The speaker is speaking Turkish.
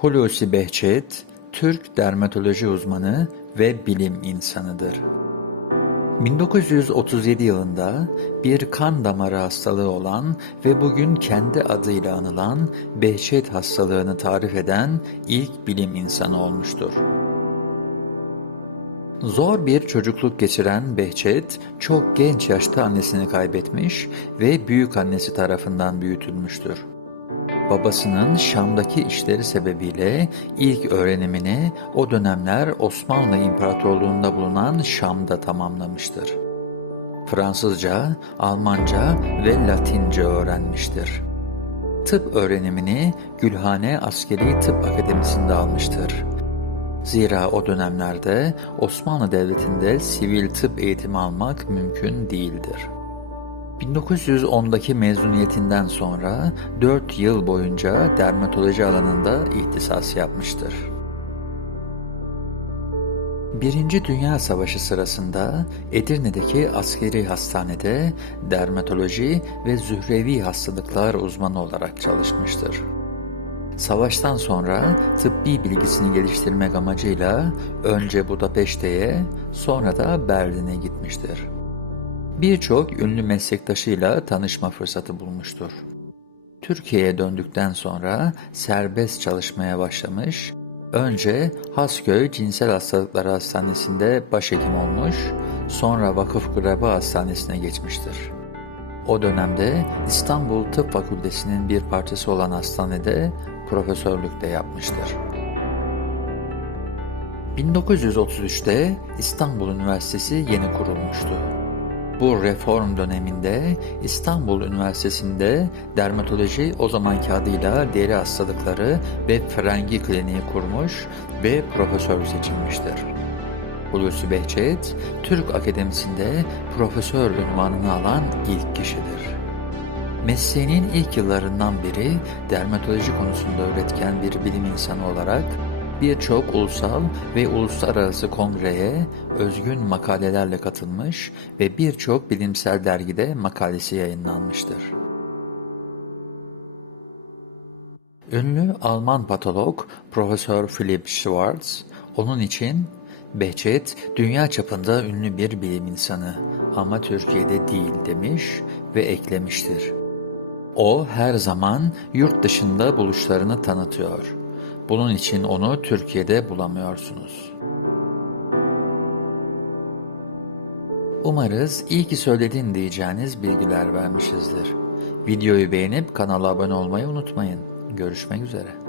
Hulusi Behçet, Türk dermatoloji uzmanı ve bilim insanıdır. 1937 yılında bir kan damarı hastalığı olan ve bugün kendi adıyla anılan Behçet hastalığını tarif eden ilk bilim insanı olmuştur. Zor bir çocukluk geçiren Behçet, çok genç yaşta annesini kaybetmiş ve büyük annesi tarafından büyütülmüştür. Babasının Şam'daki işleri sebebiyle ilk öğrenimini o dönemler Osmanlı İmparatorluğu'nda bulunan Şam'da tamamlamıştır. Fransızca, Almanca ve Latince öğrenmiştir. Tıp öğrenimini Gülhane Askeri Tıp Akademisi'nde almıştır. Zira o dönemlerde Osmanlı Devleti'nde sivil tıp eğitimi almak mümkün değildir. 1910'daki mezuniyetinden sonra 4 yıl boyunca dermatoloji alanında ihtisas yapmıştır. Birinci Dünya Savaşı sırasında Edirne'deki askeri hastanede dermatoloji ve zührevi hastalıklar uzmanı olarak çalışmıştır. Savaştan sonra tıbbi bilgisini geliştirmek amacıyla önce Budapeşte'ye sonra da Berlin'e gitmiştir birçok ünlü meslektaşıyla tanışma fırsatı bulmuştur. Türkiye'ye döndükten sonra serbest çalışmaya başlamış, önce Hasköy Cinsel Hastalıkları Hastanesi'nde başhekim olmuş, sonra Vakıf Gureba Hastanesi'ne geçmiştir. O dönemde İstanbul Tıp Fakültesi'nin bir parçası olan hastanede profesörlük de yapmıştır. 1933'te İstanbul Üniversitesi yeni kurulmuştu. Bu reform döneminde İstanbul Üniversitesi'nde dermatoloji o zamanki adıyla deri hastalıkları ve frengi kliniği kurmuş ve profesör seçilmiştir. Hulusi Behçet, Türk Akademisi'nde profesör unvanını alan ilk kişidir. Mesleğinin ilk yıllarından beri dermatoloji konusunda üretken bir bilim insanı olarak birçok ulusal ve uluslararası kongreye özgün makalelerle katılmış ve birçok bilimsel dergide makalesi yayınlanmıştır. Ünlü Alman patolog Profesör Philipp Schwarz, onun için Behçet dünya çapında ünlü bir bilim insanı ama Türkiye'de değil demiş ve eklemiştir. O her zaman yurt dışında buluşlarını tanıtıyor. Bunun için onu Türkiye'de bulamıyorsunuz. Umarız iyi ki söyledin diyeceğiniz bilgiler vermişizdir. Videoyu beğenip kanala abone olmayı unutmayın. Görüşmek üzere.